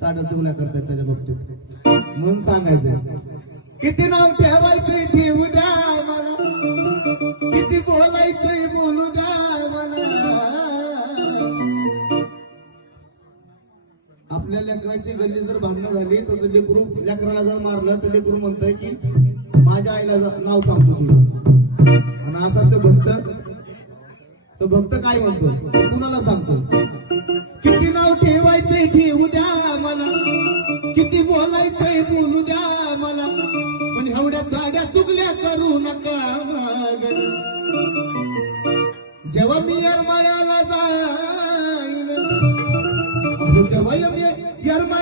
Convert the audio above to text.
साड्या चुगल्या करतात त्याच्या बाबतीत. म्हणून सांगायचं किती नाव ठेवायचंय ठेवू द्या मला, किती बोलायचंय बोलू द्या मला. आपल्या लेकराची गल्ली जर भांडणं झाली तर लेकरू लेकराला जर मारलं तर लेकरू म्हणतंय की माझ्या आईला नाव सांगतो तुझं. आणि असा तो भक्त काय म्हणतो कुणाला सांगतो किती नाव ठेवायचंय ठेवू द्या मला, किती बोलायचंय बोलू द्या मला, पण एवढ्या साड्या चुगल्या करू नका मग. जेव्हा मी येरमाळ्याला जाईन, जेव्हा मी येरमाळ्याला